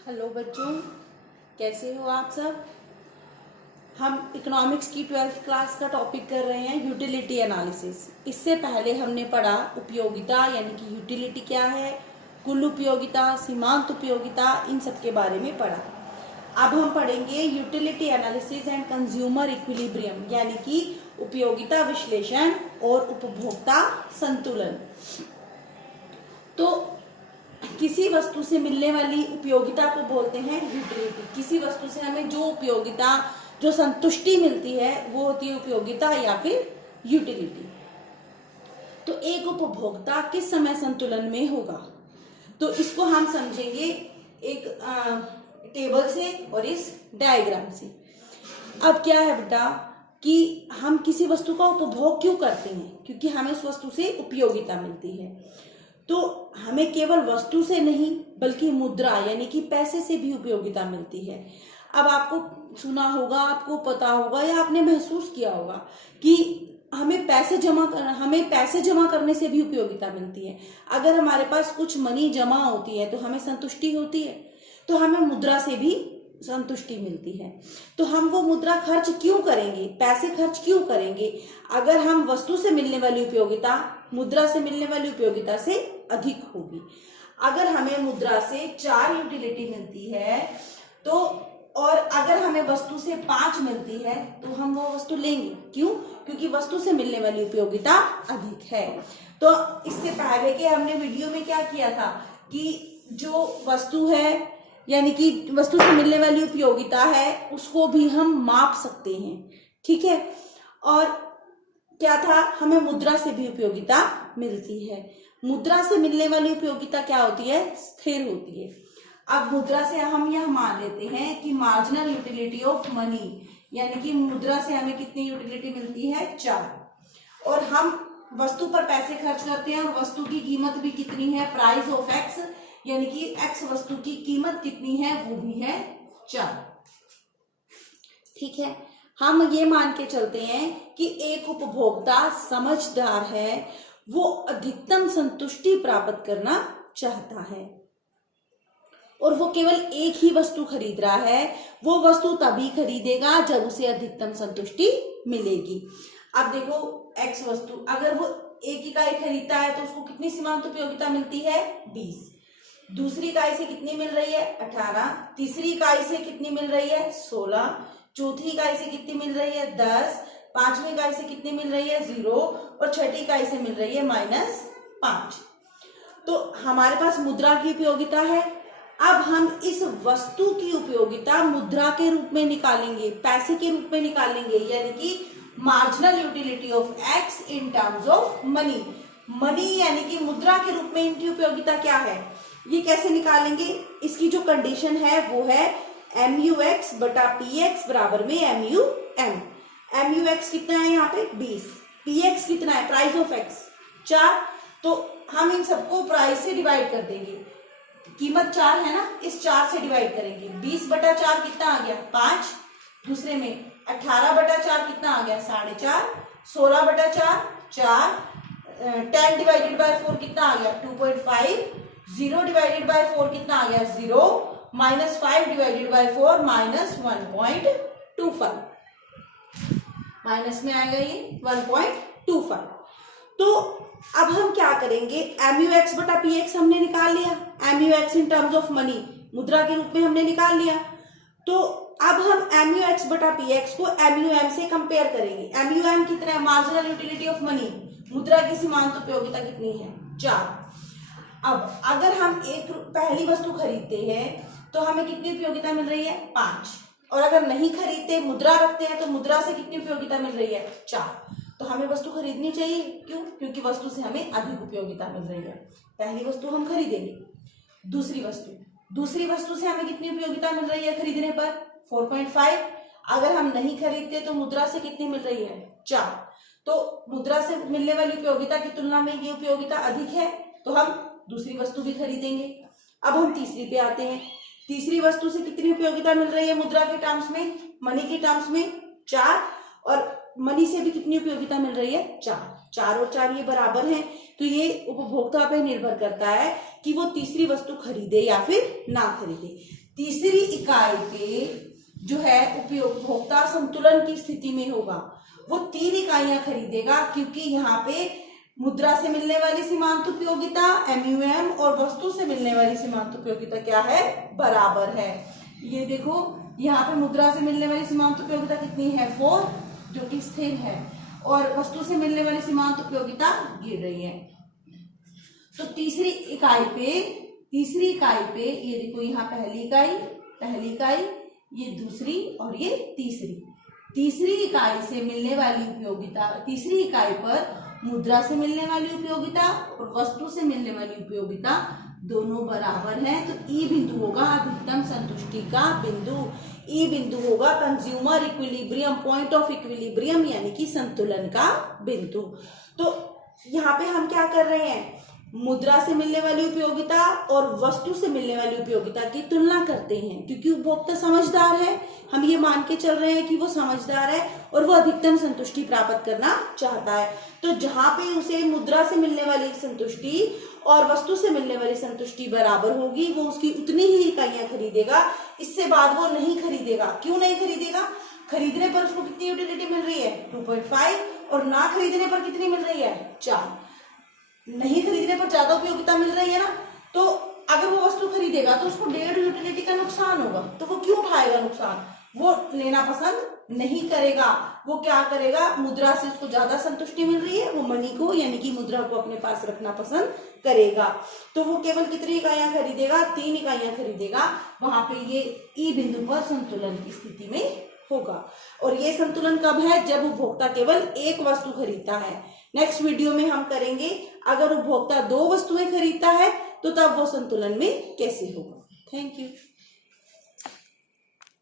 Hello बच्चों, कैसे हो आप सब। हम इकोनॉमिक्स की 12th क्लास का टॉपिक कर रहे हैं यूटिलिटी एनालिसिस। इससे पहले हमने पढ़ा उपयोगिता यानी कि यूटिलिटी क्या है, कुल उपयोगिता, सीमांत उपयोगिता, इन सब के बारे में पढ़ा। अब हम पढ़ेंगे utility analysis and consumer equilibrium यानी कि उपयोगिता विश्लेषण और उपभोक्ता संतुलन। तो किसी वस्तु से मिलने वाली उपयोगिता को बोलते हैं यूटिलिटी। किसी वस्तु से हमें जो उपयोगिता, जो संतुष्टि मिलती है वो होती है उपयोगिता या फिर यूटिलिटी। तो एक उपभोक्ता किस समय संतुलन में होगा, तो इसको हम समझेंगे एक टेबल से और इस डायग्राम से। अब क्या है बेटा कि हम किसी वस्तु का उपभोग क्यों करते हैं, क्योंकि हमें उस वस्तु से उपयोगिता मिलती है। तो हमें केवल वस्तु से नहीं बल्कि मुद्रा यानी कि पैसे से भी उपयोगिता मिलती है। अब आपको सुना होगा, आपको पता होगा या आपने महसूस किया होगा कि हमें पैसे जमा करने से भी उपयोगिता मिलती है। अगर हमारे पास कुछ मनी जमा होती है तो हमें संतुष्टि होती है, तो हमें मुद्रा से भी संतुष्टि मिलती है। तो हम वो मुद्रा खर्च क्यों करेंगे, पैसे खर्च क्यों करेंगे, अगर हम वस्तु से मिलने वाली उपयोगिता मुद्रा से मिलने वाली उपयोगिता से अधिक होगी। अगर हमें मुद्रा से 4 यूटिलिटी मिलती है तो, और अगर हमें वस्तु से 5 मिलती है तो हम वो वस्तु लेंगे। क्यों? क्योंकि वस्तु से मिलने वाली उपयोगिता अधिक है। तो इससे पहले के हमने वीडियो में क्या किया था कि जो वस्तु है यानी कि वस्तु से मिलने वाली उपयोगिता है उसको भी हम माप सकते हैं, ठीक है। और क्या था, हमें मुद्रा से भी उपयोगिता मिलती है। मुद्रा से मिलने वाली उपयोगिता क्या होती है, स्थिर होती है। अब मुद्रा से हम यह मान लेते हैं कि मार्जिनल यूटिलिटी ऑफ मनी यानी कि मुद्रा से हमें कितनी यूटिलिटी मिलती है, 4। और हम वस्तु पर पैसे खर्च करते हैं और वस्तु की कीमत भी कितनी है, प्राइस ऑफ एक्स यानी कि एक्स वस्तु की कीमत कितनी है, वो भी है 4, ठीक है। हम ये मान के चलते हैं कि एक उपभोक्ता समझदार है, वो अधिकतम संतुष्टि प्राप्त करना चाहता है और वो केवल एक ही वस्तु खरीद रहा है। वो वस्तु तभी खरीदेगा जब उसे अधिकतम संतुष्टि मिलेगी। अब देखो, एक्स वस्तु अगर वो एक इकाई खरीदता है तो उसको कितनी सीमांत उपयोगिता मिलती है, 20। दूसरी इकाई से कितनी मिल रही है, 18। तीसरी इकाई से कितनी मिल रही है, 16। चौथी इकाई से कितनी मिल रही है, 10। पांचवी इकाई से कितनी मिल रही है, 0। और छठी इकाई से मिल रही है -5। तो हमारे पास मुद्रा की उपयोगिता है। अब हम इस वस्तु की उपयोगिता मुद्रा के रूप में निकालेंगे, पैसे के रूप में निकालेंगे, यानी कि marginal utility of x in terms of money. Money यानी कि मुद्रा के रूप में इनकी उपयोगिता क्या है, ये कैसे निकालेंगे। इसकी जो कंडीशन है वो है MUX बटा PX बराबर में MUM। MUX कितना है यहाँ पे, 20। PX कितना है, प्राइस ऑफ एक्स, 4। तो हम इन सबको प्राइस से डिवाइड कर देंगे। कीमत 4 है ना, इस 4 से डिवाइड करेंगे। 20 बटा 4 कितना आ गया, 5। दूसरे में 18 बटा 4 कितना आ गया, 4.5। 16 बटा 4 4। 10 डिवाइडेड बाय 4 कितना आ गया, 2.5। 0 डिवाइडेड बाय 4 कितना आ गया, 0। -5 डिवाइडेड बाय 4 -1.25। माइनस में आएगा ये 1.25। तो अब हम क्या करेंगे, MUX बटा PX हमने निकाल लिया। MUX in terms of money मुद्रा के रूप में हमने निकाल लिया। तो अब हम MUX बटा PX को MUM से कंपेयर करेंगे। MUM कितना है, मार्जिनल यूटिलिटी ऑफ मनी, मुद्रा की सीमांत उपयोगिता कितनी है, 4। अब अगर हम एक पहली वस्तु खरीदते हैं तो हमें कितनी उपयोगिता मिल रही है, 5। और अगर नहीं खरीदते, मुद्रा रखते हैं, तो मुद्रा से कितनी उपयोगिता मिल रही है, 4। तो हमें वस्तु खरीदनी चाहिए। क्यों? क्योंकि वस्तु से हमें अधिक उपयोगिता मिल रही है। पहली वस्तु हम खरीदेंगे। दूसरी वस्तु से हमें कितनी उपयोगिता मिल रही है खरीदने पर, 4.5। अगर हम नहीं खरीदते तो मुद्रा से कितनी मिल रही है, 4। तो मुद्रा से मिलने वाली उपयोगिता की तुलना में ये उपयोगिता अधिक है, तो हम दूसरी वस्तु भी खरीदेंगे। अब हम तीसरी पे आते हैं। तीसरी वस्तु से कितनी उपयोगिता मिल रही है मुद्रा के टर्म्स में, मनी के टर्म्स में, 4। और मनी से भी कितनी उपयोगिता मिल रही है, 4। 4 और 4 ये बराबर हैं। तो ये उपभोक्ता पे निर्भर करता है कि वो तीसरी वस्तु खरीदे या फिर ना खरीदे। तीसरी इकाई पे जो है उपभोक्ता संतुलन की स्थिति में होगा, वो 3 इकाइयां खरीदेगा, क्योंकि यहाँ पे मुद्रा से मिलने वाली सीमांत उपयोगिता MUM और वस्तु से मिलने वाली सीमांत उपयोगिता क्या है, बराबर है। ये देखो यहाँ पे मुद्रा से मिलने वाली सीमांत उपयोगिता कितनी है, 4, जो कि स्थिर है, और वस्तु से मिलने वाली सीमांत उपयोगिता गिर रही है। तो तीसरी इकाई पे ये देखो, यहाँ पहली इकाई, ये दूसरी और ये तीसरी इकाई से मिलने वाली उपयोगिता, तीसरी इकाई पर मुद्रा से मिलने वाली उपयोगिता और वस्तु से मिलने वाली उपयोगिता दोनों बराबर हैं। तो ई बिंदु होगा अधिकतम संतुष्टि का बिंदु, ई बिंदु होगा consumer equilibrium, point of equilibrium यानी कि संतुलन का बिंदु। तो यहाँ पे हम क्या कर रहे हैं, मुद्रा से मिलने वाली उपयोगिता और वस्तु से मिलने वाली उपयोगिता की तुलना करते हैं, क्योंकि उपभोक्ता समझदार है, हम ये मान के चल रहे हैं कि वो समझदार है और वो अधिकतम संतुष्टि प्राप्त करना चाहता है। तो जहां पे उसे मुद्रा से मिलने वाली संतुष्टि और वस्तु से मिलने वाली संतुष्टि बराबर होगी, वो उसकी उतनी ही इकाइयां खरीदेगा, इससे बाद वो नहीं खरीदेगा। क्यों नहीं खरीदेगा, खरीदने पर उसको कितनी यूटिलिटी मिल रही है, 2.5, और ना खरीदने पर कितनी मिल रही है, 4। नहीं खरीदने पर ज्यादा उपयोगिता मिल रही है ना, तो अगर वो वस्तु खरीदेगा तो उसको 1.5 यूटिलिटी का नुकसान होगा, तो वो क्यों उठाएगा नुकसान, वो लेना पसंद नहीं करेगा। वो क्या करेगा, मुद्रा से उसको ज्यादा संतुष्टि मिल रही है, वो मनी को यानी कि मुद्रा को अपने पास रखना पसंद करेगा। तो वो केवल कितनी इकाइयां खरीदेगा, 3 इकाइयां खरीदेगा। वहां पे ये ई बिंदु पर संतुलन की स्थिति में होगा। और ये संतुलन कब है, जब उपभोक्ता केवल एक वस्तु खरीदता है। नेक्स्ट वीडियो में हम करेंगे अगर उपभोक्ता 2 वस्तुएं खरीदता है तो तब वो संतुलन में कैसे होगा। Thank you.